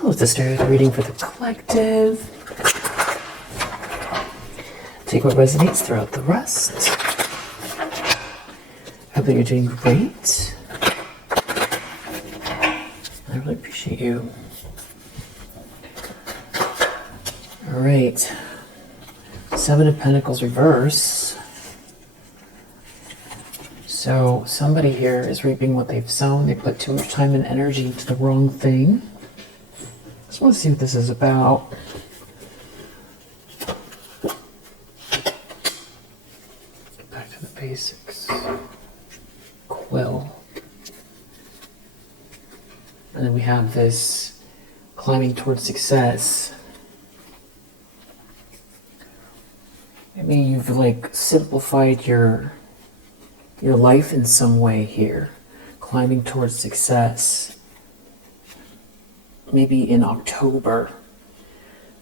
Hello, sister. Reading for the collective. Take what resonates throughout the rest. Hope that you're doing great. I really appreciate you. All right. 7 of Pentacles reverse. So somebody here is reaping what they've sown. They put too much time and energy into the wrong thing. Just want to see what this is about. Get back to the basics. Quill. And then we have this climbing towards success. Maybe you've like simplified your life in some way here, climbing towards success. Maybe in October.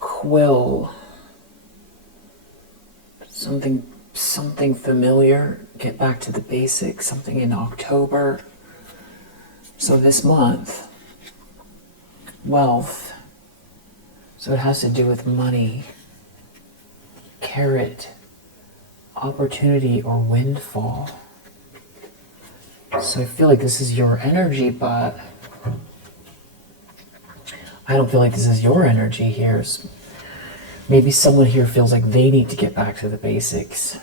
Quill. Something familiar. Get back to the basics. Something in October. So this month. Wealth. So it has to do with money. Carrot. Opportunity or windfall. So I feel like this is your energy, but I don't feel like this is your energy here. Maybe someone here feels like they need to get back to the basics.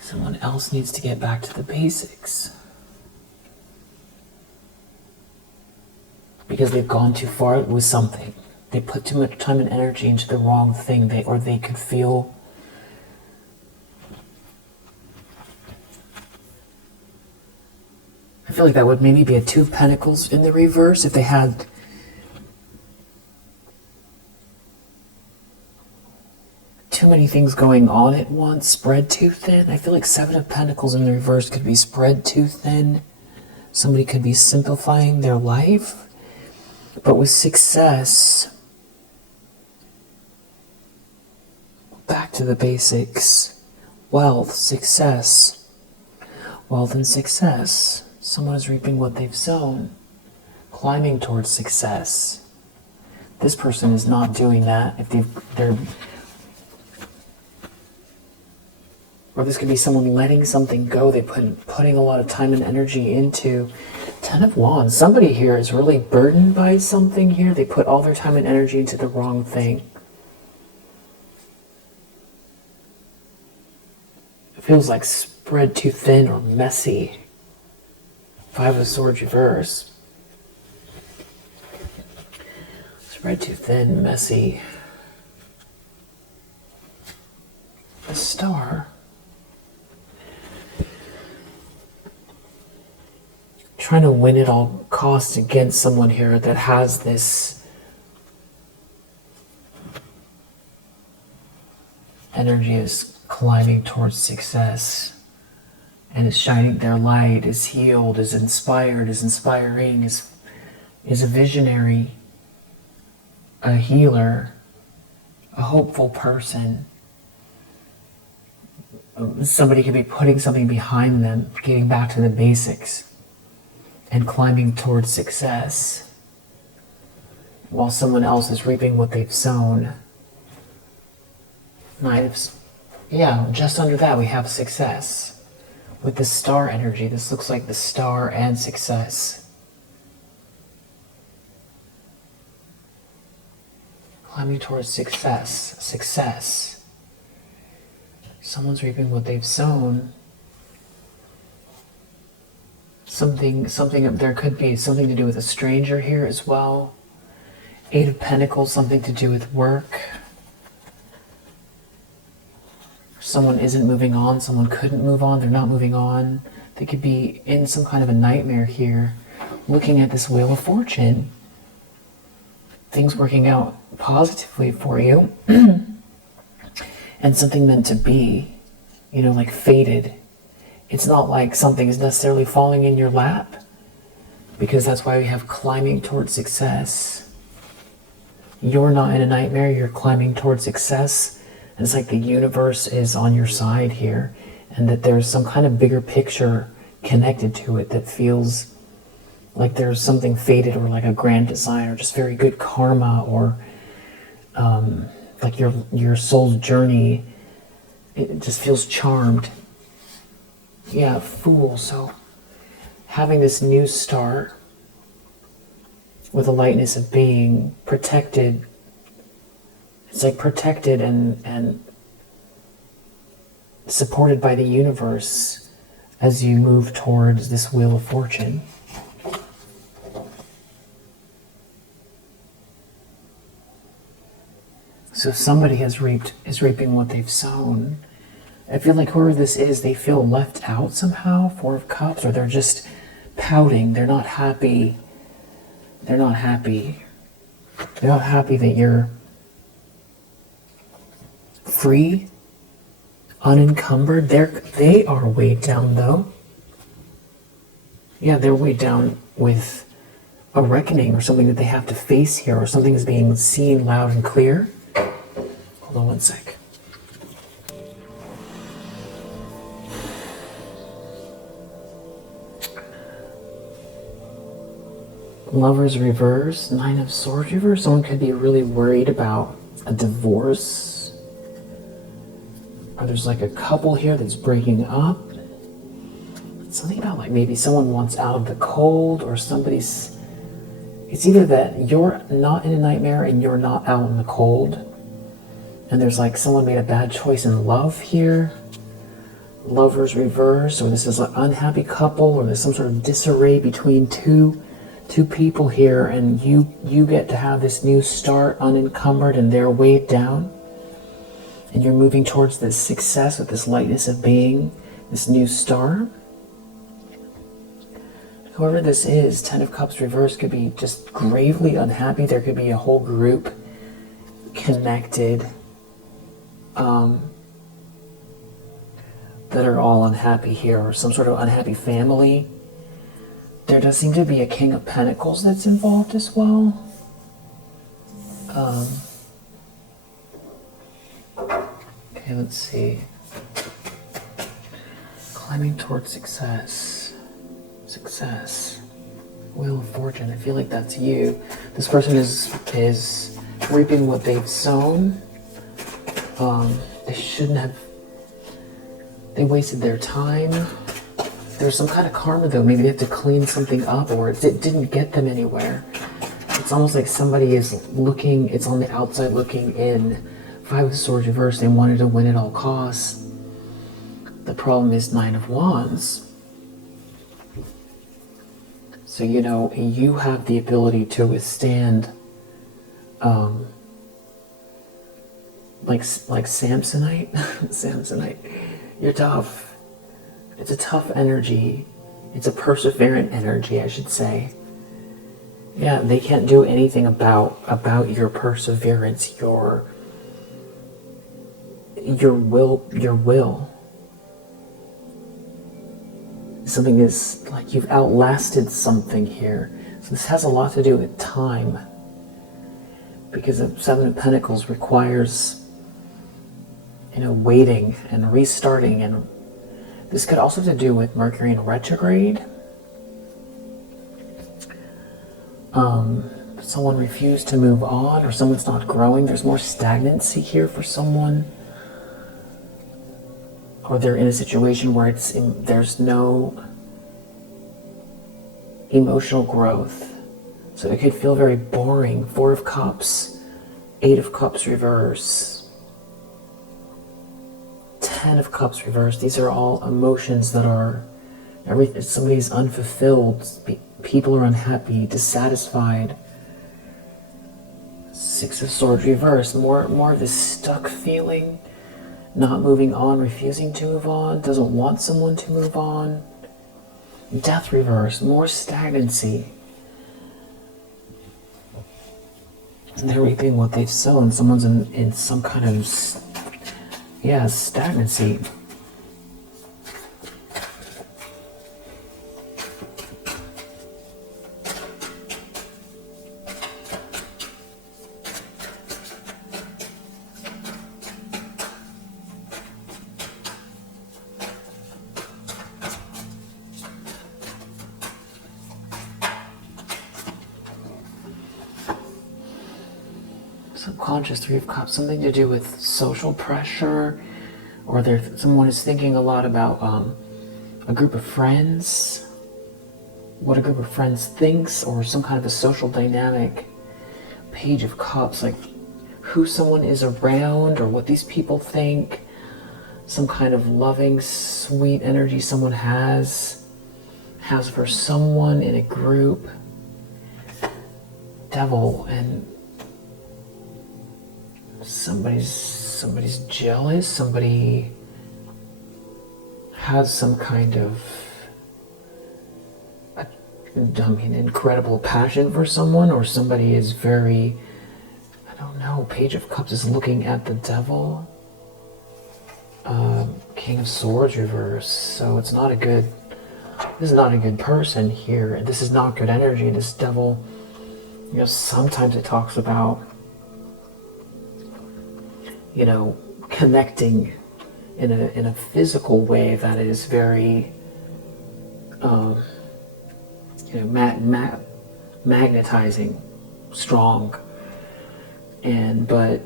Someone else needs to get back to the basics. Because they've gone too far with something. They put too much time and energy into the wrong thing. They could feel I feel like that would maybe be a 2 of Pentacles in the reverse if they had too many things going on at once, spread too thin. I feel like 7 of Pentacles in the reverse could be spread too thin. Somebody could be simplifying their life. But with success, back to the basics. Wealth, success. Wealth and success. Someone is reaping what they've sown. Climbing towards success. This person is not doing that. If they're or this could be someone letting something go. They're putting a lot of time and energy into 10 of Wands. Somebody here is really burdened by something here. They put all their time and energy into the wrong thing. It feels like spread too thin or messy. 5 of Swords reverse. Spread too thin, messy. A Star. Trying to win at all costs against someone here that has this energy is climbing towards success and is shining their light, is healed, is inspired, is inspiring, is a visionary, a healer, a hopeful person. Somebody could be putting something behind them, getting back to the basics and climbing towards success while someone else is reaping what they've sown. Yeah, just under that we have success. With the Star energy, this looks like the Star and success. Climbing towards success. Success. Someone's reaping what they've sown. There could be something to do with a stranger here as well. 8 of Pentacles, something to do with work. Someone isn't moving on, someone couldn't move on, they're not moving on. They could be in some kind of a nightmare here, looking at this Wheel of Fortune. Things working out positively for you. And something meant to be, like fated. It's not like something is necessarily falling in your lap, because that's why we have climbing towards success. You're not in a nightmare, you're climbing towards success. And it's like the universe is on your side here, and that there's some kind of bigger picture connected to it that feels like there's something fated, or like a grand design, or just very good karma, or like your soul's journey. It just feels charmed. Yeah, Fool. So having this new start with a lightness of being protected, it's like protected and supported by the universe as you move towards this wheel of fortune. So somebody is reaping what they've sown. I feel like whoever this is, they feel left out somehow, Four of Cups, or they're just pouting. They're not happy. They're not happy. They're not happy that you're free, unencumbered. They are weighed down, though. Yeah, they're weighed down with a reckoning, or something that they have to face here, or something is being seen loud and clear. Hold on one sec. Lovers reverse, Nine of Swords reverse. Someone could be really worried about a divorce. Or there's like a couple here that's breaking up. Something about like maybe someone wants out of the cold, or somebody's... It's either that you're not in a nightmare and you're not out in the cold. And there's like someone made a bad choice in love here. Lovers reverse, or this is an unhappy couple, or there's some sort of disarray between two people here, and you get to have this new start unencumbered, and they're weighed down, and you're moving towards this success with this lightness of being, this new start. Whoever this is, Ten of Cups reverse, could be just gravely unhappy. There could be a whole group connected that are all unhappy here, or some sort of unhappy family. There does seem to be a King of Pentacles that's involved as well. Okay, let's see. Climbing towards success. Success. Wheel of Fortune. I feel like that's you. This person is reaping what they've sown. They shouldn't have. They wasted their time. There's some kind of karma though. Maybe they have to clean something up, or it didn't get them anywhere. It's almost like somebody is looking, it's on the outside looking in. Five of Swords reversed, they wanted to win at all costs. The problem is Nine of Wands. So, you know, you have the ability to withstand, like Samsonite. Samsonite. You're tough. It's a tough energy. It's a perseverant energy, I should say. Yeah, they can't do anything about your perseverance, your will. Something is like you've outlasted something here. So this has a lot to do with time. Because the Seven of Pentacles requires, you know, waiting and restarting, and this could also have to do with Mercury in retrograde. Someone refused to move on, or someone's not growing. There's more stagnancy here for someone. Or they're in a situation where there's no emotional growth. So it could feel very boring. Four of Cups, Eight of Cups reverse, Ten of Cups reverse. These are all emotions that are, somebody's unfulfilled. People are unhappy, dissatisfied. Six of Swords reverse. More of this stuck feeling. Not moving on, refusing to move on, doesn't want someone to move on. Death reverse, more stagnancy. And they're reaping what they've sown. Someone's in some kind of, stagnancy. Subconscious, Three of Cups, something to do with social pressure, or someone is thinking a lot about a group of friends, what a group of friends thinks, or some kind of a social dynamic. Page of Cups, like who someone is around or what these people think, some kind of loving, sweet energy someone has for someone in a group. Devil, and somebody's jealous, somebody has some kind of incredible passion for someone, or somebody is very, I don't know, Page of Cups is looking at the Devil. King of Swords reverse, so this is not a good person here. This is not good energy. This Devil, sometimes it talks about, connecting in a physical way that is very, magnetizing, strong, but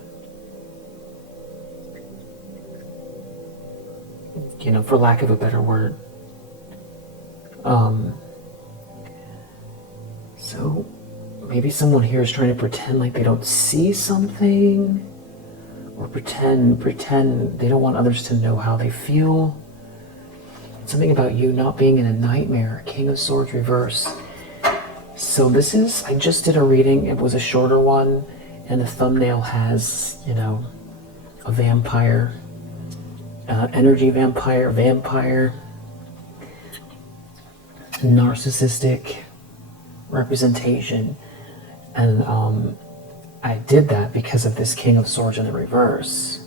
for lack of a better word, so maybe someone here is trying to pretend like they don't see something, or pretend they don't want others to know how they feel. Something about you not being in a nightmare. King of Swords reverse. So I just did a reading. It was a shorter one, and the thumbnail has, a vampire, energy vampire, narcissistic representation. And I did that because of this King of Swords in the reverse.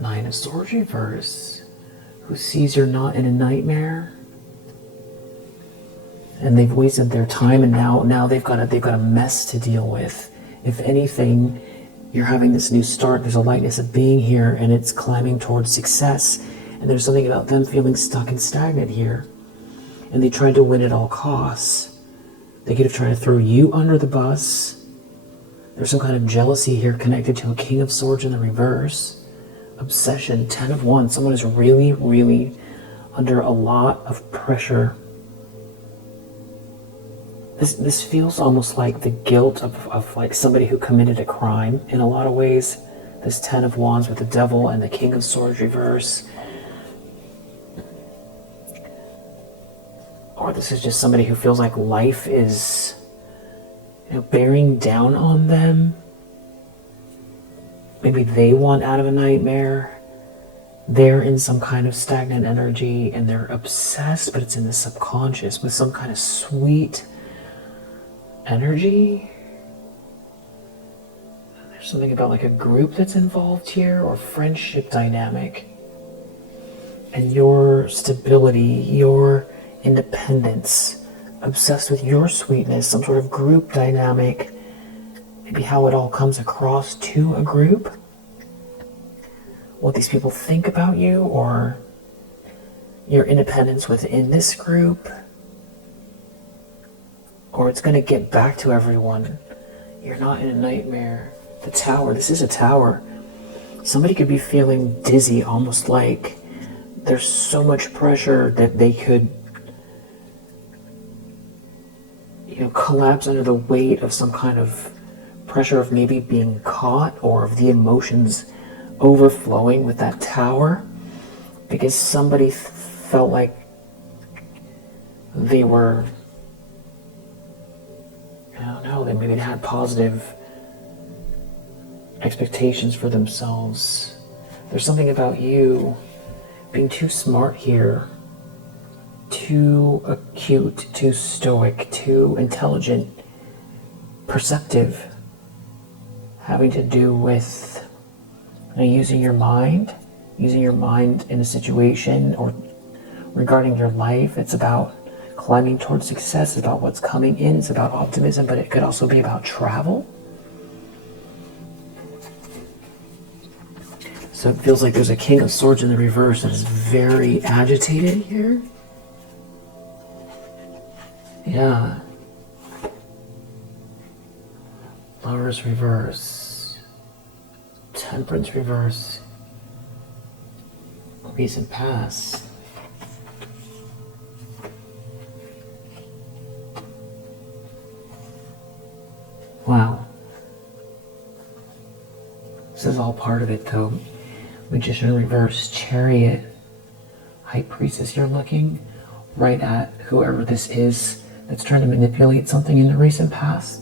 Nine of Swords reverse. Who sees you're not in a nightmare, and they've wasted their time, and now they've got a mess to deal with. If anything, you're having this new start. There's a lightness of being here, and it's climbing towards success. And there's something about them feeling stuck and stagnant here, and they tried to win at all costs. They could have tried to throw you under the bus. There's some kind of jealousy here connected to a King of Swords in the reverse. Obsession, 10 of Wands. Someone is really, really under a lot of pressure. This feels almost like the guilt of like somebody who committed a crime in a lot of ways. This 10 of Wands with the Devil and the King of Swords reverse. Or this is just somebody who feels like life is, bearing down on them. Maybe they want out of a nightmare. They're in some kind of stagnant energy, and they're obsessed, but it's in the subconscious with some kind of sweet energy. There's something about like a group that's involved here, or friendship dynamic. And your stability, your independence, obsessed with your sweetness, some sort of group dynamic, maybe how it all comes across to a group, what these people think about you, or your independence within this group, or it's going to get back to everyone. You're not in a nightmare. The Tower, this is a Tower. Somebody could be feeling dizzy, almost like there's so much pressure that they could collapse under the weight of some kind of pressure of maybe being caught, or of the emotions overflowing with that Tower, because somebody felt like they were, I don't know, they maybe had positive expectations for themselves. There's something about you being too smart here, too acute, too stoic, too intelligent, perceptive, having to do with using your mind in a situation or regarding your life. It's about climbing towards success, it's about what's coming in, it's about optimism, but it could also be about travel. So it feels like there's a King of Swords in the reverse that is very agitated here. Yeah. Lovers reverse. Temperance reverse. Recent past. Wow. This is all part of it though. Magician reverse, Chariot, High Priestess. You're looking right at whoever this is that's trying to manipulate something in the recent past.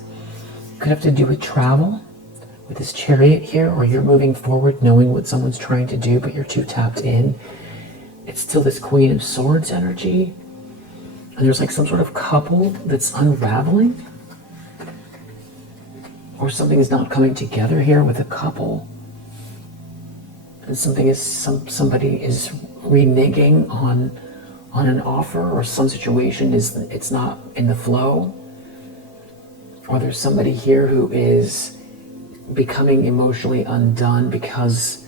Could have to do with travel, with this Chariot here, or you're moving forward knowing what someone's trying to do, but you're too tapped in. It's still this Queen of Swords energy. And there's like some sort of couple that's unraveling. Or something is not coming together here with a couple. And somebody is reneging on an offer, or some situation it's not in the flow. Or there's somebody here who is becoming emotionally undone because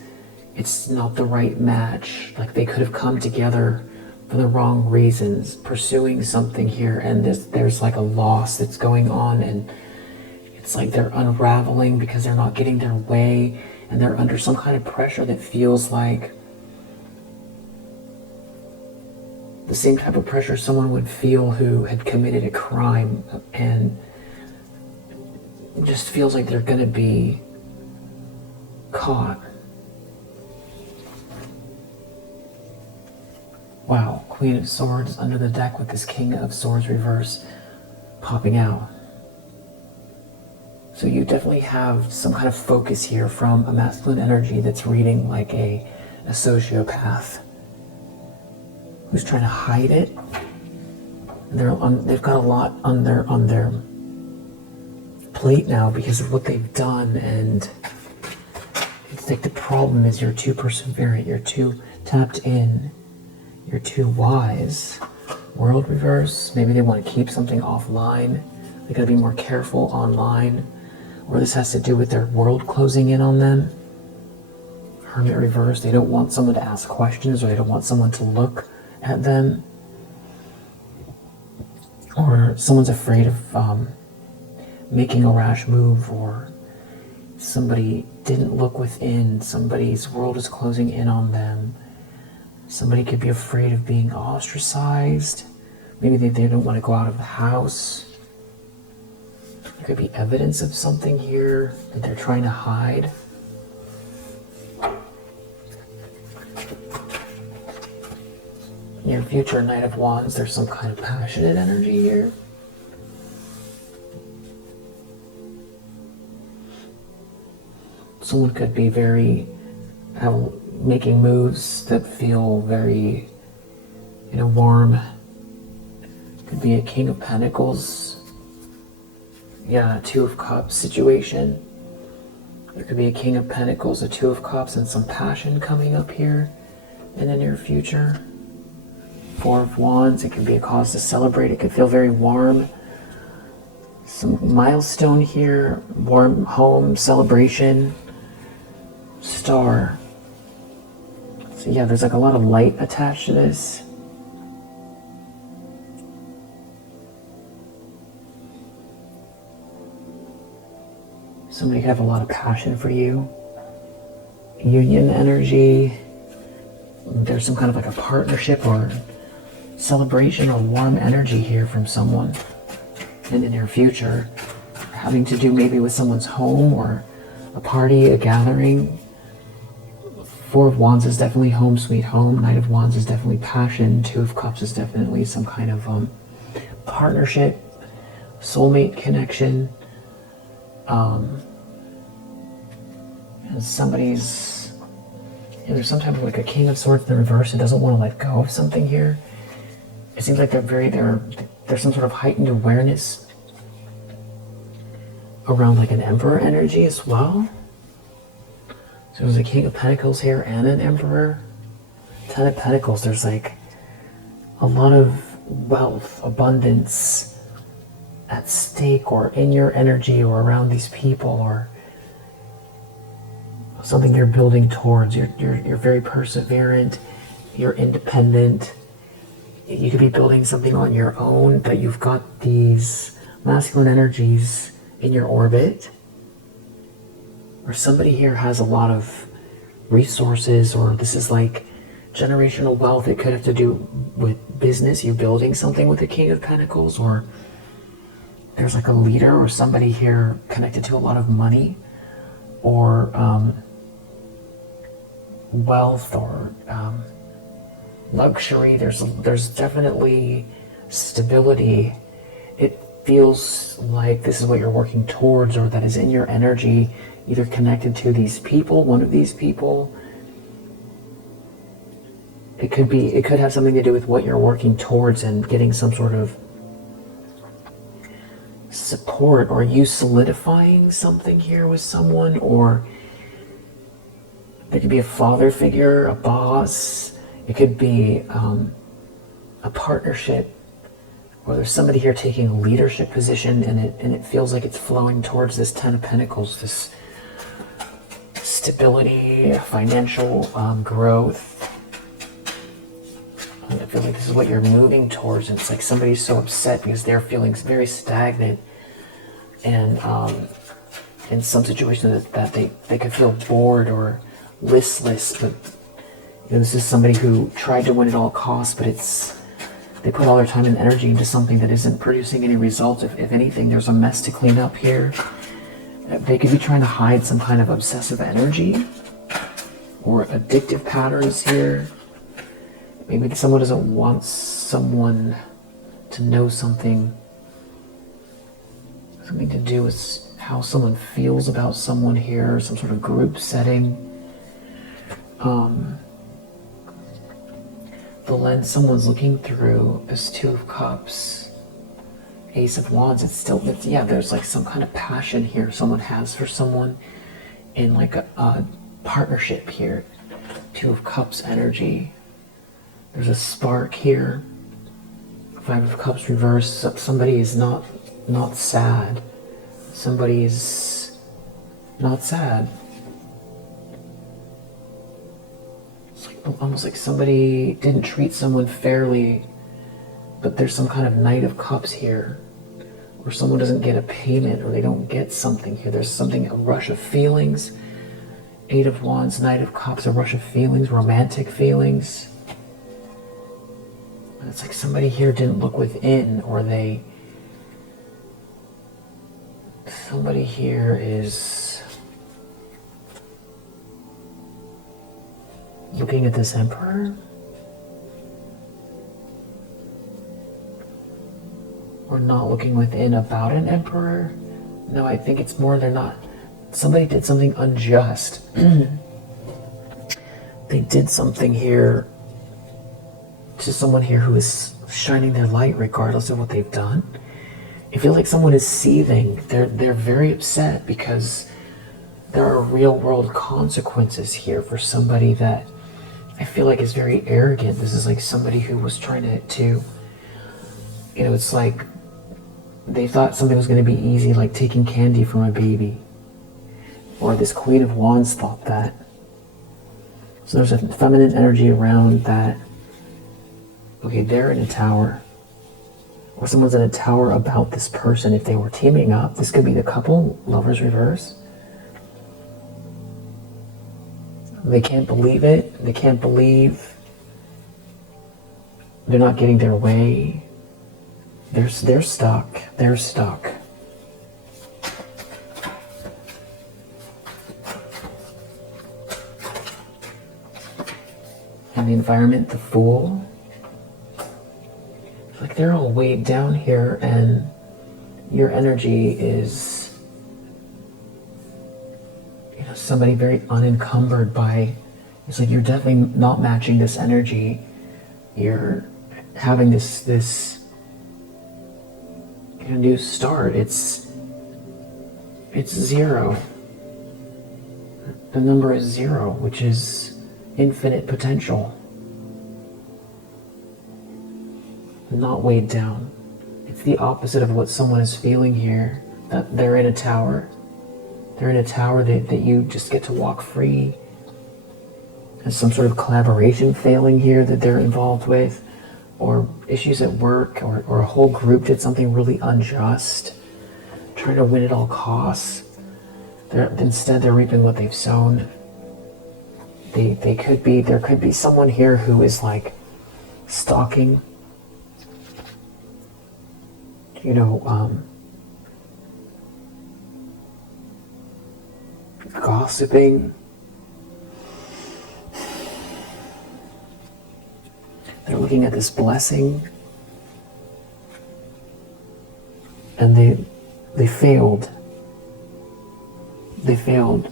it's not the right match. Like they could have come together for the wrong reasons, pursuing something here, and there's like a loss that's going on, and it's like they're unraveling because they're not getting their way, and they're under some kind of pressure that feels like the same type of pressure someone would feel who had committed a crime, and it just feels like they're going to be caught. Wow, Queen of Swords under the deck with this King of Swords reverse popping out. So you definitely have some kind of focus here from a masculine energy that's reading like a sociopath who's trying to hide it. They've got a lot on their plate now because of what they've done, and it's like the problem is you're too perseverant, you're too tapped in, you're too wise. World reverse, maybe they want to keep something offline. They gotta be more careful online. Or this has to do with their world closing in on them. Hermit reverse, they don't want someone to ask questions, or they don't want someone to look at them. Or someone's afraid of making a rash move, or somebody didn't look within, somebody's world is closing in on them. Somebody could be afraid of being ostracized. Maybe they don't want to go out of the house. There could be evidence of something here that they're trying to hide. In your future Knight of Wands, there's some kind of passionate energy here. Someone could be making moves that feel very, warm. Could be a King of Pentacles. Yeah, a Two of Cups situation. There could be a King of Pentacles, a Two of Cups, and some passion coming up here in the near future. Four of Wands, it could be a cause to celebrate. It could feel very warm. Some milestone here, warm home, celebration. Star. So yeah, there's like a lot of light attached to this. Somebody could have a lot of passion for you. Union energy. There's some kind of like a partnership or celebration or warm energy here from someone in the near future. Having to do maybe with someone's home or a party, a gathering. Four of Wands is definitely home sweet home. Knight of Wands is definitely passion. Two of Cups is definitely some kind of partnership, soulmate connection. And there's some type of like a King of Swords in the reverse who doesn't want to let go of something here. It seems like there's some sort of heightened awareness around like an Emperor energy as well. So there's a King of Pentacles here and an Emperor. 10 of Pentacles, there's like a lot of wealth, abundance at stake or in your energy or around these people, or something you're building towards. You're very perseverant, you're independent. You could be building something on your own, but you've got these masculine energies in your orbit. or somebody here has a lot of resources, or this is like generational wealth. It could have to do with business, you building something with the King of Pentacles, or there's like a leader or somebody here connected to a lot of money, or wealth, or luxury. There's definitely stability. It feels like this is what you're working towards, or that is in your energy, either connected to these people, one of these people. It could have something to do with what you're working towards and getting some sort of support, or you solidifying something here with someone, or there could be a father figure, a boss. It could be a partnership, or there's somebody here taking a leadership position, and it feels like it's flowing towards this Ten of Pentacles, this stability, financial growth. And I feel like this is what you're moving towards. It's like somebody's so upset because they're feeling very stagnant, and in some situations that they could feel bored or listless. But this is somebody who tried to win at all costs, but they put all their time and energy into something that isn't producing any results. If anything, there's a mess to clean up here. They could be trying to hide some kind of obsessive energy or addictive patterns here. Maybe someone doesn't want someone to know something to do with how someone feels about someone here, some sort of group setting. The lens someone's looking through is Two of Cups, Ace of Wands. There's like some kind of passion here someone has for someone in like a partnership here. Two of Cups energy. There's a spark here. Five of Cups reverse. Somebody is not sad. Somebody is not sad. It's like almost like somebody didn't treat someone fairly, but there's some kind of Knight of Cups here, or someone doesn't get a payment, or they don't get something here. There's something, a rush of feelings. Eight of Wands, Knight of Cups, a rush of feelings, romantic feelings. It's like somebody here didn't look within, or somebody here is looking at this Emperor, or not looking within about an Emperor. No, I think it's more somebody did something unjust. They did something here to someone here who is shining their light regardless of what they've done. I feel like someone is seething. They're very upset because there are real world consequences here for somebody that I feel like is very arrogant. This is like somebody who was trying to it's like they thought something was going to be easy, like taking candy from a baby. Or this Queen of Wands thought that. So there's a feminine energy around that. Okay, they're in a tower, or someone's in a tower about this person. If they were teaming up, this could be the couple, Lovers reverse. They can't believe it. They can't believe they're not getting their way. They're stuck. They're stuck. And the environment, the Fool. Like they're all weighed down here, and your energy is, somebody very unencumbered by, it's like you're definitely not matching this energy. You're having this new start. It's zero. The number is 0, which is infinite potential. Not weighed down. It's the opposite of what someone is feeling here. That they're in a tower. They're in a tower that you just get to walk free. There's some sort of collaboration failing here that they're involved with, or issues at work, or a whole group did something really unjust, trying to win at all costs. Instead, they're reaping what they've sown. There could be someone here who is like stalking, gossiping. They're looking at this blessing, and they failed. They failed.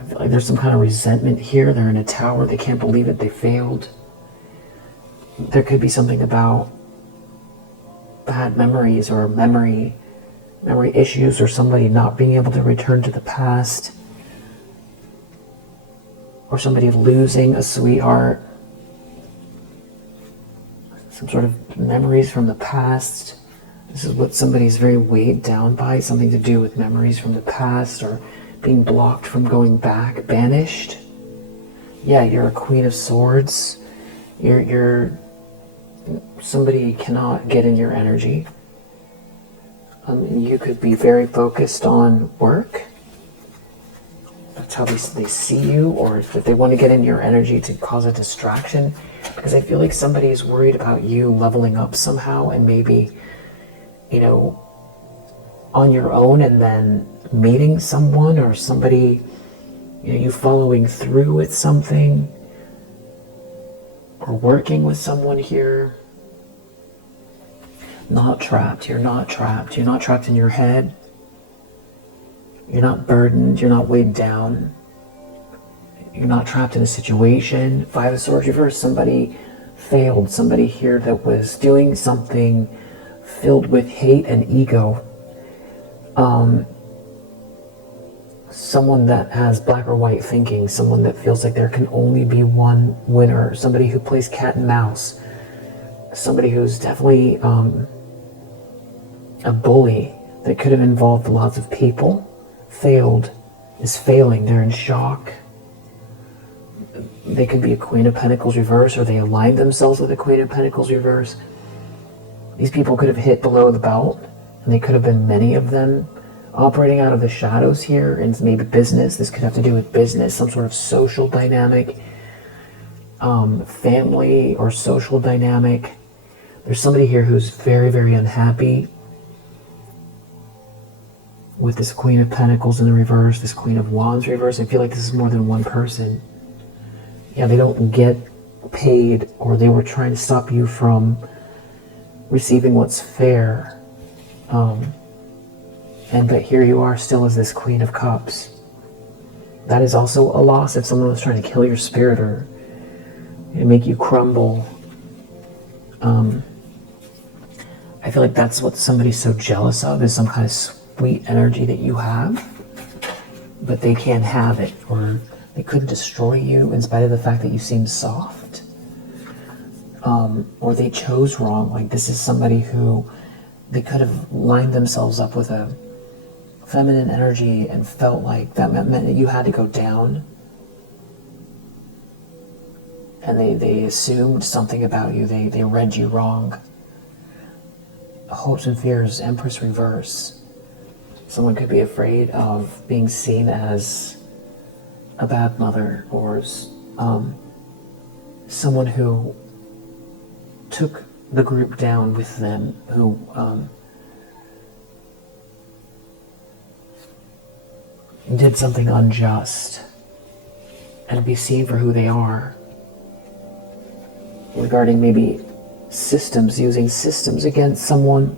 I feel like there's some kind of resentment here. They're in a tower. They can't believe it. They failed. There could be something about bad memories or memory issues, or somebody not being able to return to the past, or somebody losing a sweetheart. Some sort of memories from the past. This is what somebody's very weighed down by, something to do with memories from the past, or being blocked from going back, banished. Yeah, you're a Queen of Swords. You're somebody cannot get in your energy. You could be very focused on work. That's how they see you, or if they want to get in your energy to cause a distraction. Because I feel like somebody is worried about you leveling up somehow, and maybe, on your own, and then meeting someone, or somebody, you following through with something, or working with someone here. Not trapped. You're not trapped. You're not trapped in your head. You're not burdened. You're not weighed down. You're not trapped in a situation. Five of Swords reversed. Somebody failed. Somebody here that was doing something filled with hate and ego. Someone that has black or white thinking. Someone that feels like there can only be one winner. Somebody who plays cat and mouse. Somebody who's definitely a bully that could have involved lots of people. Failed. Is failing. They're in shock. They could be a Queen of Pentacles reverse, or they aligned themselves with a Queen of Pentacles reverse. These people could have hit below the belt, and they could have been many of them operating out of the shadows here, and maybe business. This could have to do with business, some sort of social dynamic, family or social dynamic. There's somebody here who's very, very unhappy with this Queen of Pentacles in the reverse, this Queen of Wands reverse. I feel like this is more than one person. Yeah, they don't get paid, or they were trying to stop you from receiving what's fair. But here you are still as this Queen of Cups. That is also a loss if someone was trying to kill your spirit or make you crumble. I feel like that's what somebody's so jealous of, is some kind of sweet energy that you have, but they can't have it, or they couldn't destroy you in spite of the fact that you seem soft. Or they chose wrong. Like, this is somebody who they could have lined themselves up with a feminine energy and felt like that meant that you had to go down. And they assumed something about you. They read you wrong. Hopes and fears, Empress reverse. Someone could be afraid of being seen as a bad mother, or someone who took the group down with them, who did something unjust, and be seen for who they are. Regarding maybe systems, using systems against someone,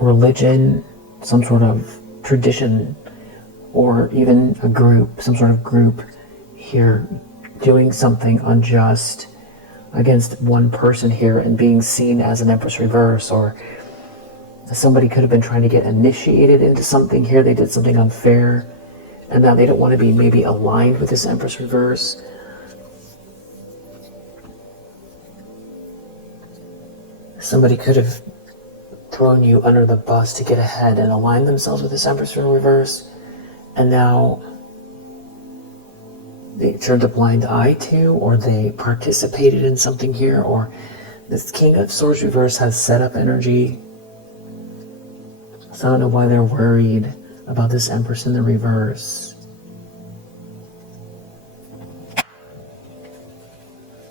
religion, some sort of tradition, or even a group, some sort of group here doing something unjust against one person here and being seen as an Empress reverse, or somebody could have been trying to get initiated into something here. They did something unfair, and now they don't want to be maybe aligned with this Empress reverse. Somebody could have thrown you under the bus to get ahead and align themselves with this Empress in reverse, and now they turned a blind eye to, or they participated in something here, or this King of Swords reverse has set up energy. So I don't know why they're worried. about this Empress in the reverse.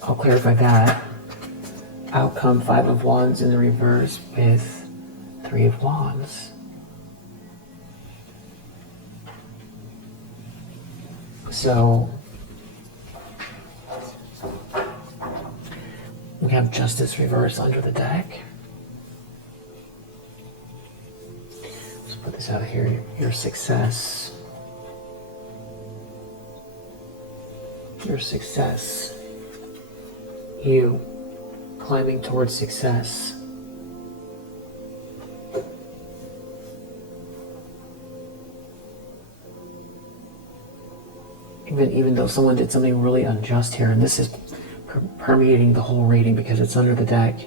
I'll clarify that. Outcome 5 of Wands in the reverse with 3 of Wands. So we have Justice reverse under the deck. Let's put this out here. Your success. Your success. You climbing towards success. Even though someone did something really unjust here, and this is permeating the whole reading because it's under the deck.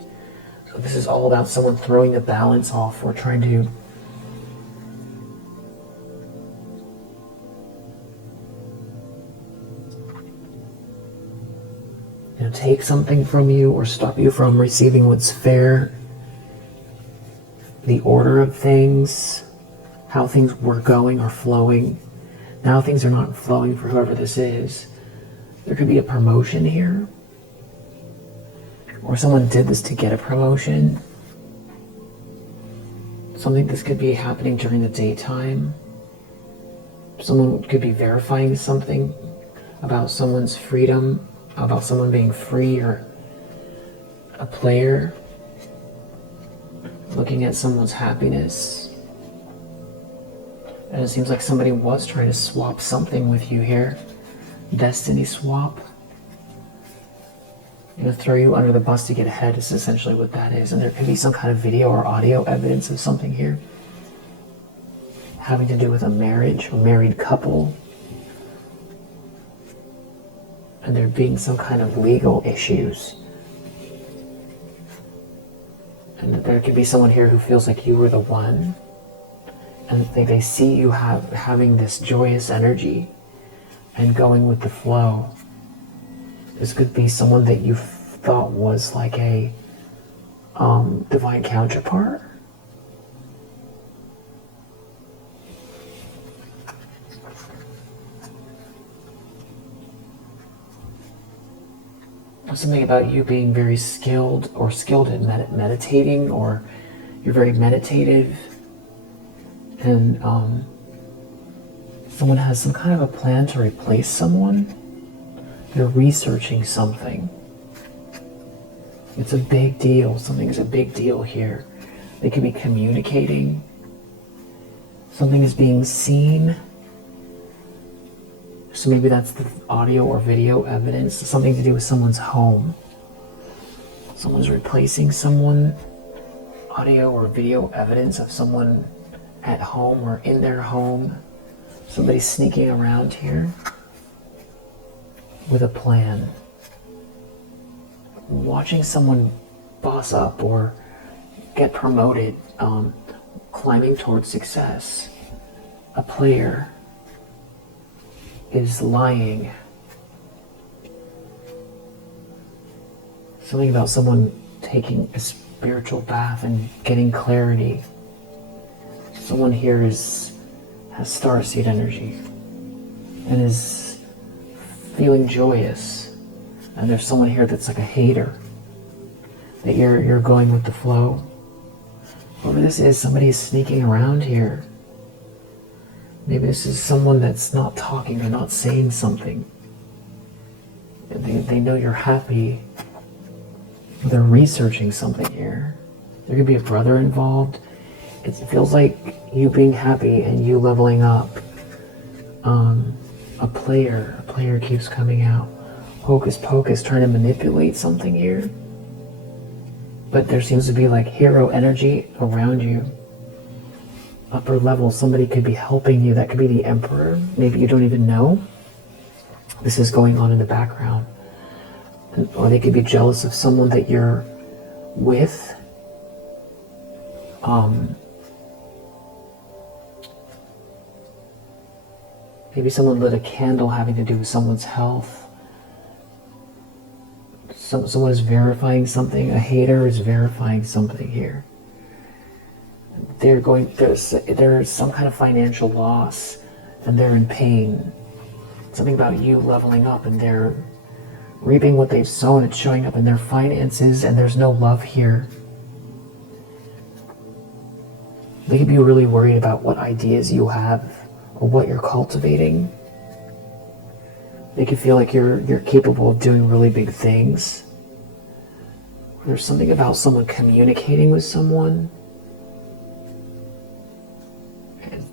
So this is all about someone throwing the balance off or trying to take something from you or stop you from receiving what's fair, the order of things, how things were going or flowing. Now things are not flowing for whoever this is. There could be a promotion here, or someone did this to get a promotion. Something this could be happening during the daytime. Someone could be verifying something about someone's freedom, about someone being free, or a player looking at someone's happiness. And it seems like somebody was trying to swap something with you here. Destiny swap. Throw you under the bus to get ahead is essentially what that is. And there could be some kind of video or audio evidence of something here having to do with a marriage, a married couple. And there being some kind of legal issues. And there could be someone here who feels like you were the one. And they see you having this joyous energy and going with the flow. This could be someone that you thought was like a divine counterpart. Something about you being very skilled in meditating, or you're very meditative, and someone has some kind of a plan to replace someone. You're researching something. It's a big deal. Something is a big deal here. They could be communicating. Something is being seen. So maybe that's the audio or video evidence, something to do with someone's home. Someone's replacing someone. Audio or video evidence of someone at home or in their home. Somebody's sneaking around here with a plan. Watching someone boss up or get promoted, climbing towards success. A player is lying. Something about someone taking a spiritual bath and getting clarity. Someone here has starseed energy and is feeling joyous. And there's someone here that's like a hater, that you're going with the flow. Whoever this is, somebody is sneaking around here. Maybe this is someone that's not talking or not saying something. They know you're happy. They're researching something here. There could be a brother involved. It feels like you being happy and you leveling up. A player keeps coming out. Hocus pocus, trying to manipulate something here. But there seems to be like hero energy around you. Upper level, somebody could be helping you. That could be the Emperor. Maybe you don't even know. This is going on in the background. Or they could be jealous of someone that you're with. Maybe someone lit a candle having to do with someone's health. Someone is verifying something. A hater is verifying something here. there's some kind of financial loss, and they're in pain. Something about you leveling up, and they're reaping what they've sown. It's showing up in their finances, and there's no love here. They could be really worried about what ideas you have or what you're cultivating. They could feel like you're capable of doing really big things. There's something about someone communicating with someone,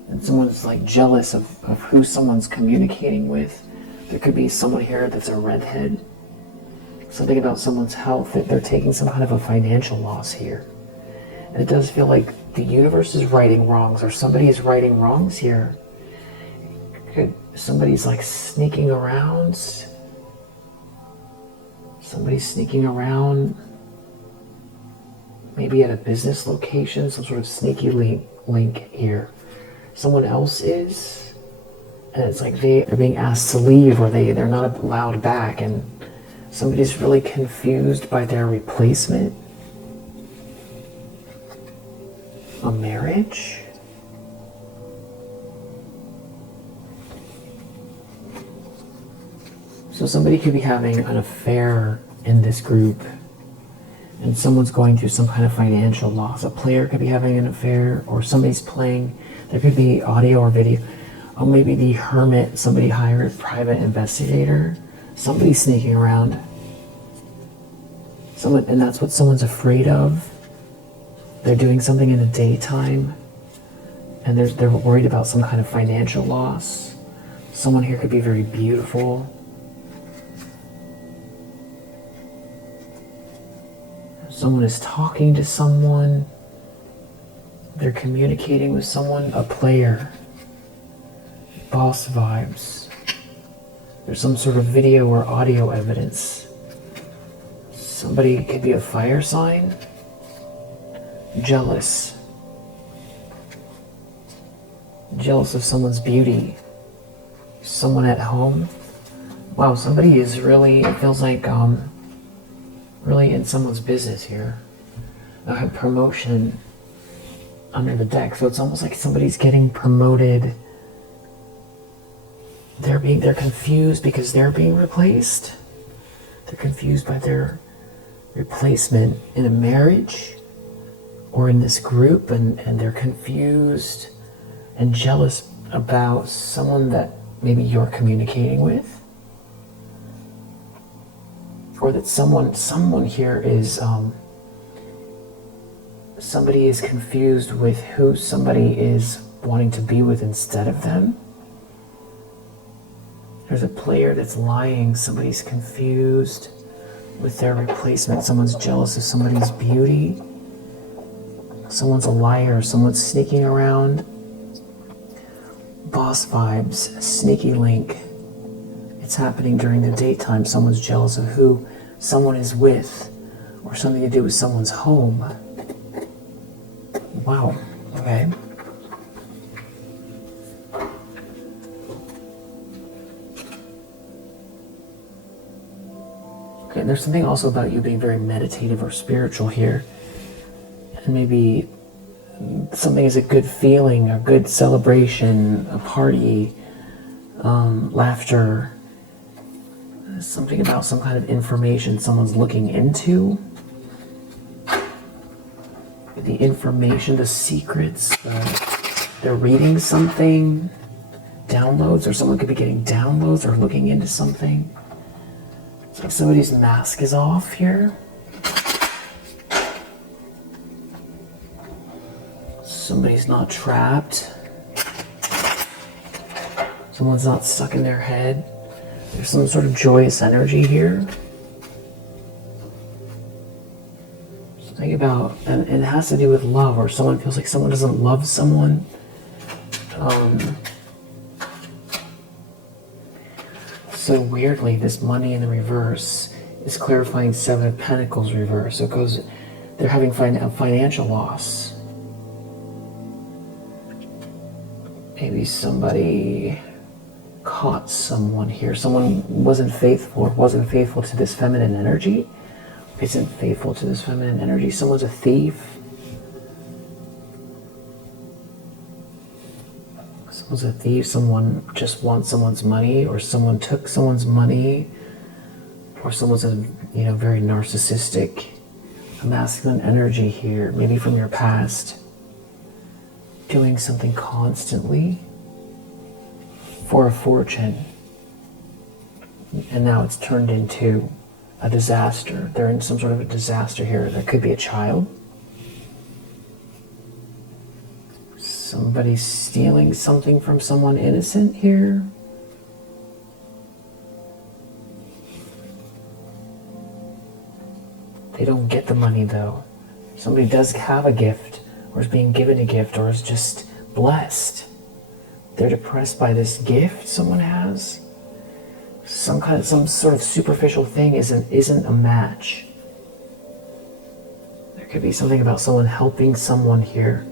and someone's like jealous of who someone's communicating with. There could be someone here that's a redhead. Something about someone's health, that they're taking some kind of a financial loss here. And it does feel like the universe is righting wrongs, or somebody is righting wrongs here. Somebody's like sneaking around. Somebody's sneaking around, maybe at a business location, some sort of sneaky link here. Someone else is, and it's like they're being asked to leave, or they're not allowed back, and somebody's really confused by their replacement. A marriage? So somebody could be having an affair in this group, and someone's going through some kind of financial loss. A player could be having an affair, or somebody's playing. There could be audio or video. Or maybe the hermit, somebody hired a private investigator. Somebody's sneaking around. And that's what someone's afraid of. They're doing something in the daytime, and they're worried about some kind of financial loss. Someone here could be very beautiful. Someone is talking to someone. They're communicating with someone, a player. Boss vibes. There's some sort of video or audio evidence. Somebody could be a fire sign. Jealous. Jealous of someone's beauty. Someone at home. Wow, somebody is really, it feels like, really in someone's business here. I have promotion under the deck, so it's almost like somebody's getting promoted. They're confused because they're being replaced. They're confused by their replacement in a marriage or in this group, and they're confused and jealous about someone that maybe you're communicating with. Or that someone here is, somebody is confused with who somebody is wanting to be with instead of them. There's a player that's lying. Somebody's confused with their replacement. Someone's jealous of somebody's beauty. Someone's a liar. Someone's sneaking around. Boss vibes, sneaky link. It's happening during the daytime. Someone's jealous of who someone is with, or something to do with someone's home. Wow, okay. Okay, there's something also about you being very meditative or spiritual here. And maybe something is a good feeling, a good celebration, a party, laughter. Something about some kind of information someone's looking into. The information, the secrets, they're reading something, downloads, or someone could be getting downloads or looking into something. It's like somebody's mask is off here. Somebody's not trapped. Someone's not stuck in their head. There's some sort of joyous energy here. Something about, and it has to do with love, or someone feels like someone doesn't love someone. So weirdly, this money in the reverse is clarifying Seven of Pentacles reverse. So it goes, they're having a financial loss. Maybe somebody caught someone here. Someone wasn't faithful to this feminine energy. Isn't faithful to this feminine energy. Someone's a thief. Someone's a thief, someone just wants someone's money, or someone took someone's money, or someone's a very narcissistic, a masculine energy here, maybe from your past, doing something constantly for a fortune, and now it's turned into a disaster. They're in some sort of a disaster here. There could be a child. Somebody's stealing something from someone innocent here. They don't get the money though. Somebody does have a gift, or is being given a gift, or is just blessed. They're depressed by this gift someone has. Some sort of superficial thing isn't a match. There could be something about someone helping someone here.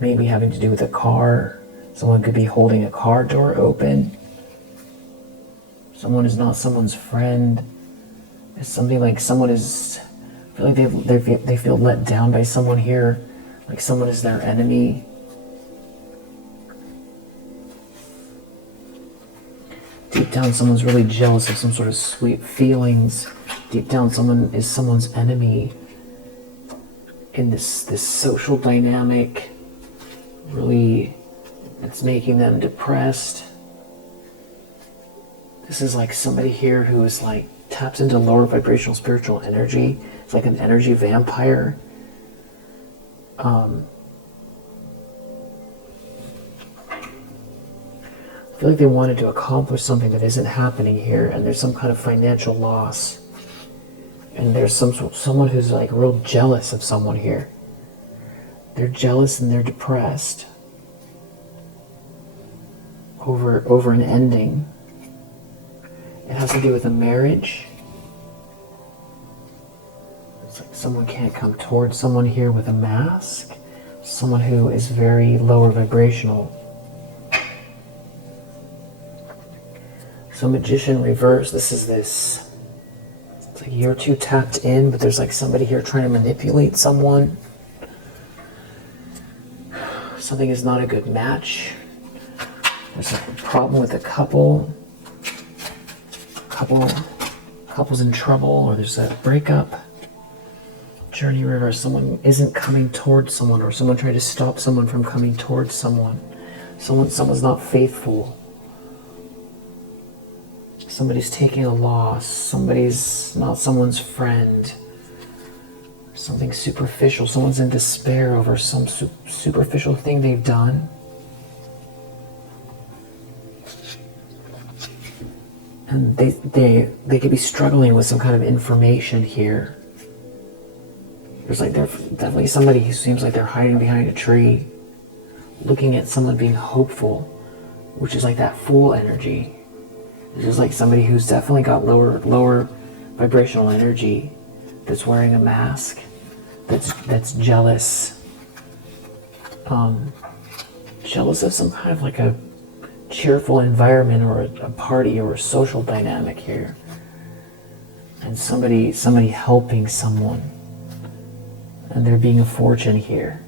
Maybe having to do with a car. Someone could be holding a car door open. Someone is not someone's friend. It's something like someone is, I feel like they feel let down by someone here, like someone is their enemy. Deep down, someone's really jealous of some sort of sweet feelings. Deep down, someone is someone's enemy in this social dynamic. Really, it's making them depressed. This is like somebody here who is like taps into lower vibrational spiritual energy. It's like an energy vampire. I feel like they wanted to accomplish something that isn't happening here, and there's some kind of financial loss. And there's someone who's like real jealous of someone here. They're jealous and they're depressed over an ending. It has to do with a marriage. It's like someone can't come towards someone here with a mask. Someone who is very lower vibrational. So Magician reverse, it's like you're too tapped in, but there's like somebody here trying to manipulate someone. Something is not a good match. There's a problem with a couple. Couple's in trouble, or there's a breakup. Journey reverse, someone isn't coming towards someone, or someone trying to stop someone from coming towards someone. Someone's not faithful. Somebody's taking a loss. Somebody's not someone's friend. Something superficial. Someone's in despair over some superficial thing they've done. And they could be struggling with some kind of information here. There's definitely somebody who seems like they're hiding behind a tree, looking at someone being hopeful, which is like that fool energy. It's just like somebody who's definitely got lower vibrational energy, that's wearing a mask, that's jealous. Jealous of some kind of like a cheerful environment, or a party, or a social dynamic here. And somebody helping someone, and there being a fortune here.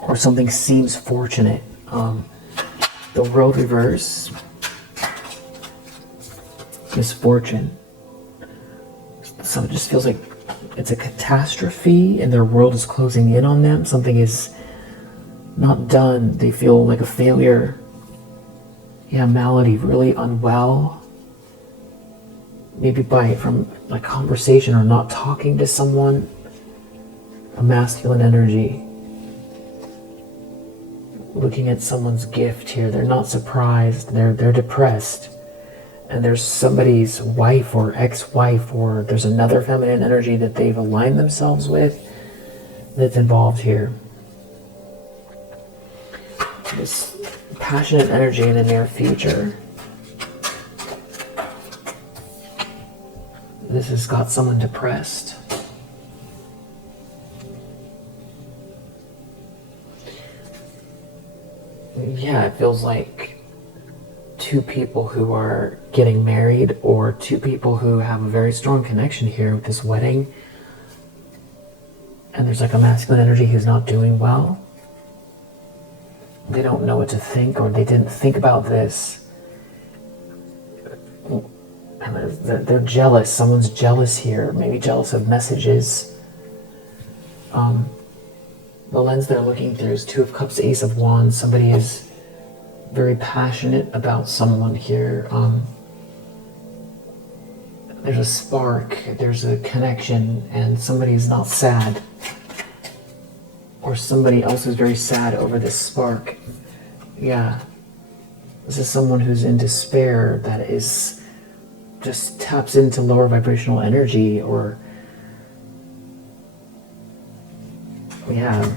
Or something seems fortunate. The world reverse, misfortune. So it just feels like it's a catastrophe and their world is closing in on them. Something is not done. They feel like a failure. Yeah, malady, really unwell. Maybe from like conversation or not talking to someone. A masculine energy. Looking at someone's gift here, they're not surprised. They're depressed. And there's somebody's wife or ex-wife, or there's another feminine energy that they've aligned themselves with that's involved here. This passionate energy in the near future. This has got someone depressed. Yeah, it feels like two people who are getting married, or two people who have a very strong connection here with this wedding. And there's like a masculine energy who's not doing well. They don't know what to think, or they didn't think about this. And they're jealous. Someone's jealous here, maybe jealous of messages. The lens they're looking through is Two of Cups, Ace of Wands. Somebody is very passionate about someone here. There's a spark, there's a connection, and somebody is not sad. Or somebody else is very sad over this spark. Yeah. This is someone who's in despair, that is just taps into lower vibrational energy, or yeah,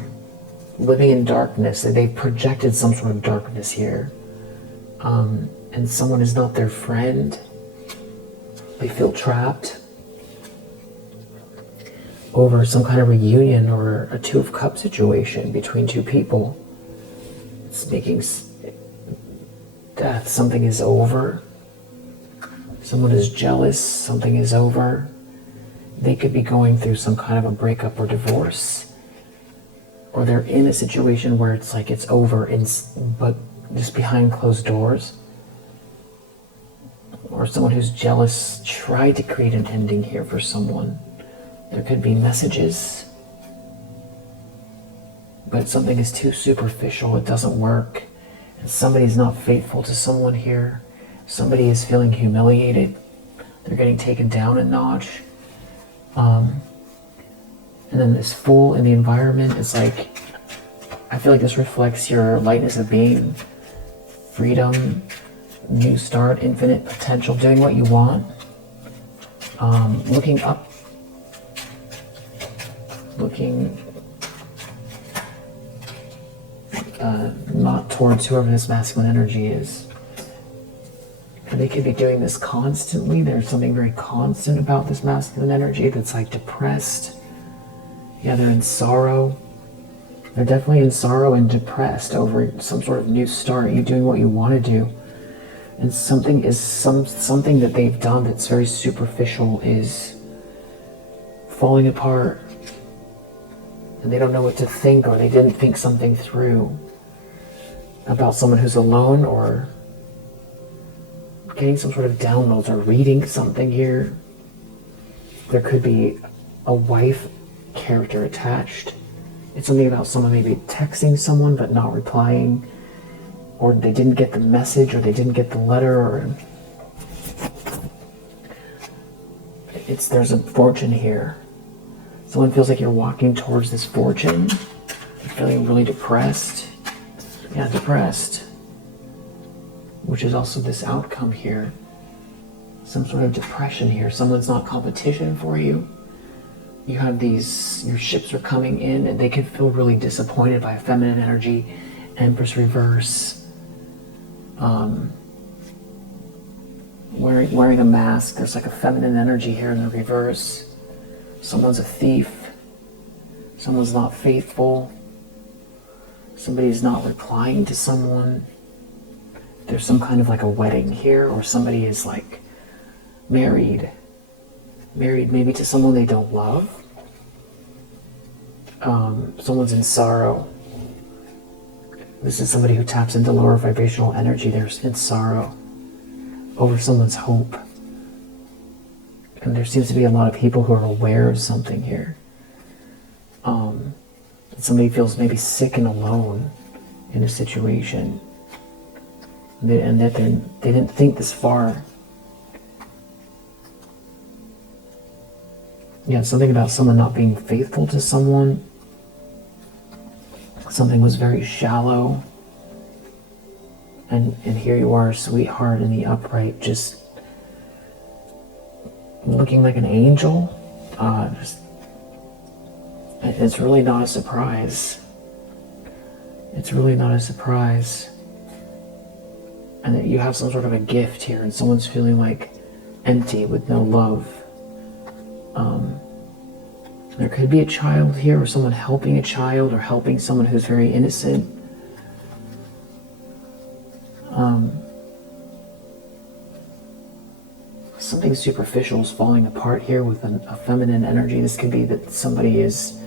living in darkness. They've projected some sort of darkness here. And someone is not their friend. They feel trapped over some kind of reunion or a Two of Cups situation between two people. It's making death. Something is over. Someone is jealous. Something is over. They could be going through some kind of a breakup or divorce. Or they're in a situation where it's like it's over, but just behind closed doors. Or someone who's jealous tried to create an ending here for someone. There could be messages, but something is too superficial, it doesn't work. And somebody's not faithful to someone here. Somebody is feeling humiliated. They're getting taken down a notch. And then this Fool in the environment is like, I feel like this reflects your lightness of being, freedom, new start, infinite potential, doing what you want, looking up, looking not towards whoever this masculine energy is. And they could be doing this constantly. There's something very constant about this masculine energy that's like depressed. Yeah, they're in sorrow. They're definitely in sorrow and depressed over some sort of new start. You doing what you want to do. And something is something that they've done that's very superficial is falling apart. And they don't know what to think, or they didn't think something through about someone who's alone, or getting some sort of downloads, or reading something here. There could be a wife character attached. It's something about someone maybe texting someone but not replying, or they didn't get the message, or they didn't get the letter, or there's a fortune here. Someone feels like you're walking towards this fortune. You're feeling really depressed. Yeah, depressed. Which is also this outcome here. Some sort of depression here. Someone's not competition for you. You have these, your ships are coming in, and they could feel really disappointed by a feminine energy. Empress reverse. Wearing a mask. There's like a feminine energy here in the reverse. Someone's a thief. Someone's not faithful. Somebody's not replying to someone. There's some kind of like a wedding here, or somebody is like married maybe to someone they don't love. Someone's in sorrow. This is somebody who taps into lower vibrational energy. They're in sorrow over someone's hope. And there seems to be a lot of people who are aware of something here. Somebody feels maybe sick and alone in a situation. And that they didn't think this far. Yeah, something about someone not being faithful to someone. Something was very shallow. And here you are, sweetheart, in the upright, just looking like an angel. It's really not a surprise. It's really not a surprise. And that you have some sort of a gift here, and someone's feeling like empty with no love. There could be a child here, or someone helping a child, or helping someone who's very innocent. Something superficial is falling apart here with a feminine energy. This could be that somebody is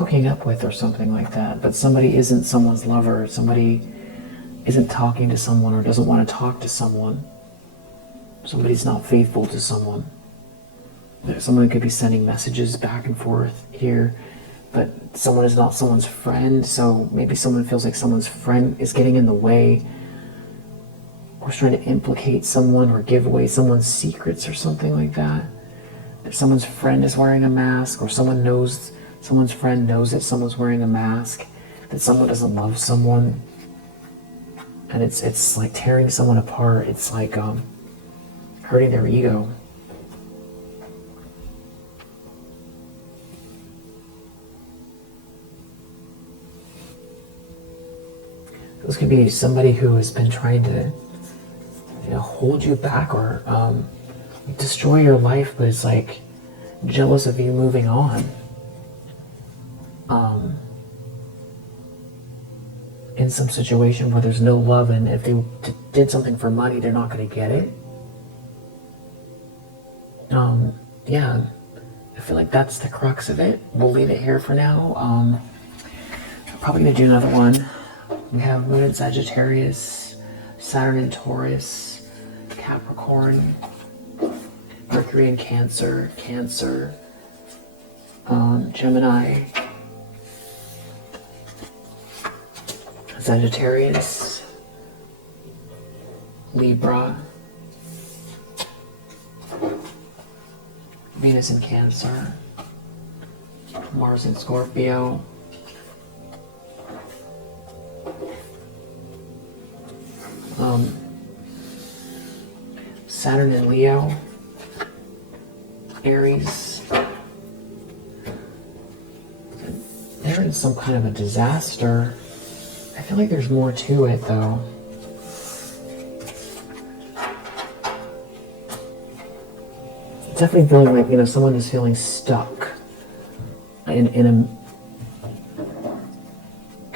hooking up with or something like that, but somebody isn't someone's lover, somebody isn't talking to someone or doesn't want to talk to someone, somebody's not faithful to someone. Someone could be sending messages back and forth here, but someone is not someone's friend, so maybe someone feels like someone's friend is getting in the way or is trying to implicate someone or give away someone's secrets or something like that. If someone's friend is wearing a mask, or someone knows, someone's friend knows that someone's wearing a mask, that someone doesn't love someone, and it's like tearing someone apart. It's like hurting their ego. This could be somebody who has been trying to, hold you back or destroy your life, but is like jealous of you moving on. In some situation where there's no love, and if they did something for money, they're not going to get it. Yeah, I feel like that's the crux of it. We'll leave it here for now. I'm probably going to do another one. We have Moon in Sagittarius, Saturn in Taurus, Capricorn, Mercury in Cancer, Gemini, Sagittarius, Libra, Venus in Cancer, Mars in Scorpio, Saturn in Leo, Aries. They're in some kind of a disaster. I feel like there's more to it though. Definitely feeling like, someone is feeling stuck in a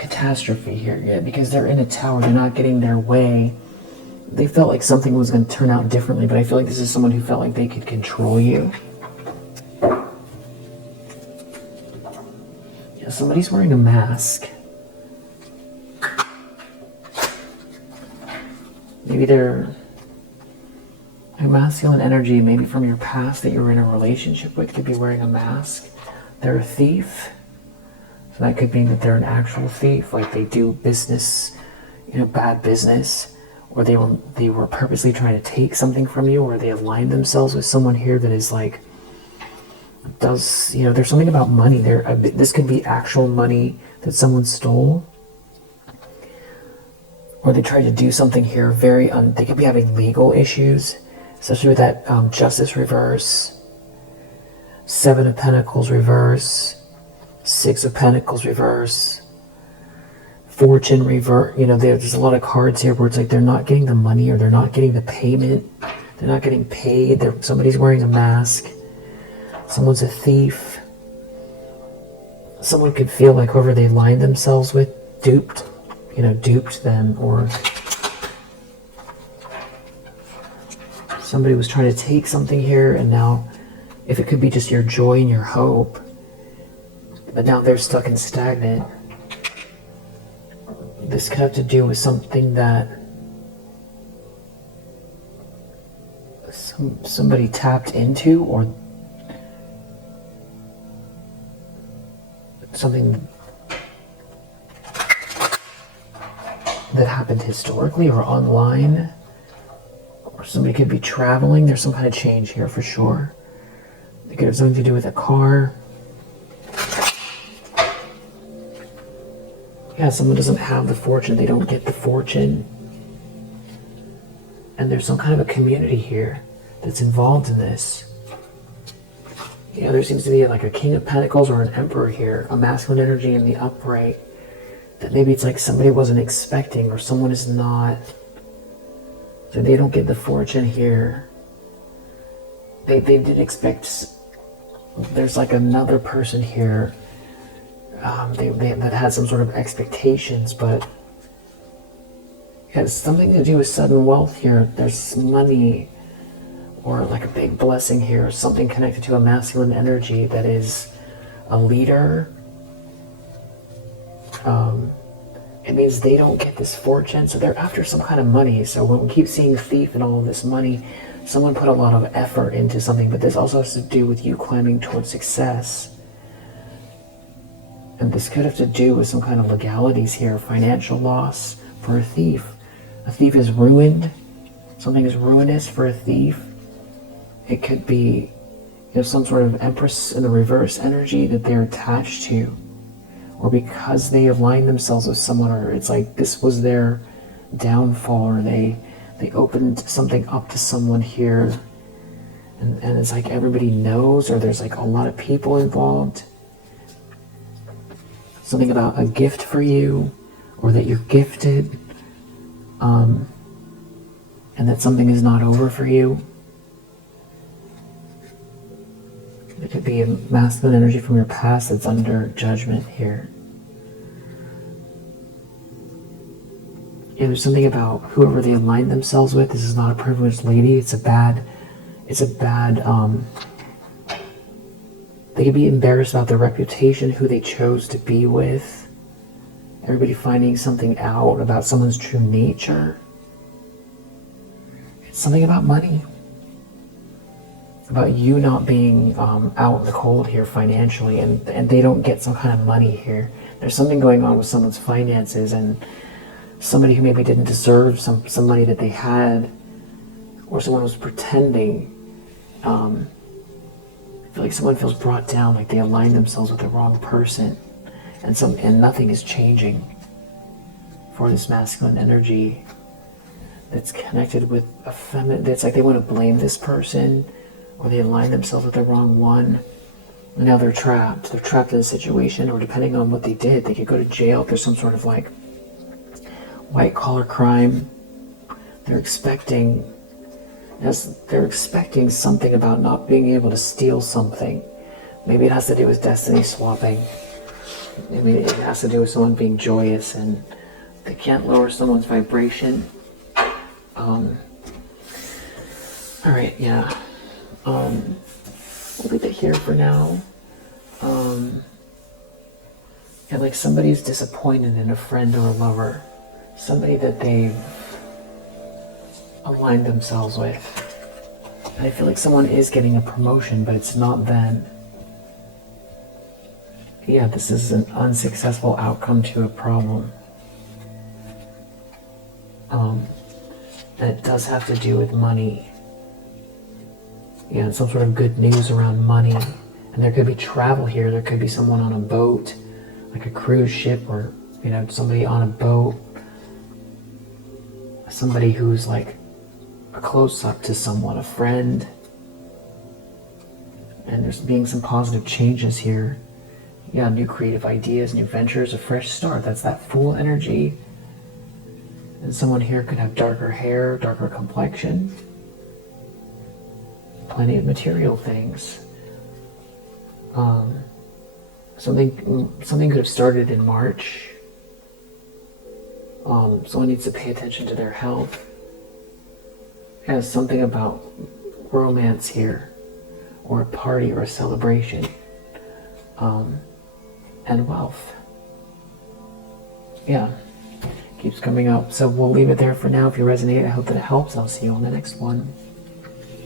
catastrophe here, yeah, because they're in a tower, they're not getting their way. They felt like something was going to turn out differently, but I feel like this is someone who felt like they could control you. Yeah, somebody's wearing a mask. Maybe they're a masculine energy, maybe from your past that you were in a relationship with, could be wearing a mask. They're a thief. So that could mean that they're an actual thief, like they do business, bad business. Or they were purposely trying to take something from you, or they aligned themselves with someone here that is like, there's something about money there. This could be actual money that someone stole. Or they tried to do something here they could be having legal issues, especially with that Justice reverse, Seven of Pentacles reverse, Six of Pentacles reverse, Fortune revert. There's a lot of cards here where it's like they're not getting the money, or they're not getting the payment. They're not getting paid. Somebody's wearing a mask. Someone's a thief. Someone could feel like whoever they aligned themselves with duped them, or somebody was trying to take something here, and now, if it could be just your joy and your hope, but now they're stuck and stagnant. This could have to do with something that somebody tapped into, or something that happened historically or online, or somebody could be traveling. There's some kind of change here for sure. It could have something to do with a car. Yeah, someone doesn't have the fortune, they don't get the fortune. And there's some kind of a community here that's involved in this. There seems to be like a King of Pentacles or an Emperor here, a masculine energy in the upright, that maybe it's like somebody wasn't expecting, or someone is not, so they don't get the fortune here. They didn't expect, there's like another person here that had some sort of expectations, but it has something to do with sudden wealth here. There's money, or like a big blessing here, something connected to a masculine energy that is a leader, It means they don't get this fortune, so they're after some kind of money. So when we keep seeing thief and all of this money, someone put a lot of effort into something, but this also has to do with you climbing towards success. And this could have to do with some kind of legalities here, financial loss for a thief. A thief is ruined. Something is ruinous for a thief. It could be, some sort of Empress in the reverse energy that they're attached to, or because they align themselves with someone, or it's like this was their downfall, or they opened something up to someone here, and it's like everybody knows, or there's like a lot of people involved. Something about a gift for you, or that you're gifted, and that something is not over for you. It could be a masculine energy from your past that's under judgment here. Yeah, there's something about whoever they align themselves with. This is not a privileged lady. It's a bad, they could be embarrassed about their reputation, who they chose to be with. Everybody finding something out about someone's true nature. It's something about money. About you not being out in the cold here financially, and they don't get some kind of money here. There's something going on with someone's finances, and somebody who maybe didn't deserve some money that they had, or someone was pretending. I feel like someone feels brought down, like they aligned themselves with the wrong person, and nothing is changing for this masculine energy that's connected with a feminine. It's like they want to blame this person, or they align themselves with the wrong one, and now they're trapped. They're trapped in a situation, or depending on what they did, they could go to jail if there's some sort of like white collar crime. They're expecting something about not being able to steal something. Maybe it has to do with destiny swapping. Maybe it has to do with someone being joyous and they can't lower someone's vibration. Alright, yeah. We'll leave it here for now. Yeah, like somebody's disappointed in a friend or a lover. Somebody that they've aligned themselves with. And I feel like someone is getting a promotion, but it's not them. Yeah, this is an unsuccessful outcome to a problem. And it does have to do with money. Yeah, and some sort of good news around money. And there could be travel here. There could be someone on a boat, like a cruise ship, or, somebody on a boat. Somebody who's like a close-up to someone, a friend. And there's being some positive changes here. Yeah, new creative ideas, new ventures, a fresh start. That's that Fool energy. And someone here could have darker hair, darker complexion. Plenty of material things. Something could have started in March. Someone needs to pay attention to their health. It has something about romance here, or a party or a celebration, and wealth. Yeah, keeps coming up. So we'll leave it there for now. If you resonate, I hope that it helps. I'll see you on the next one.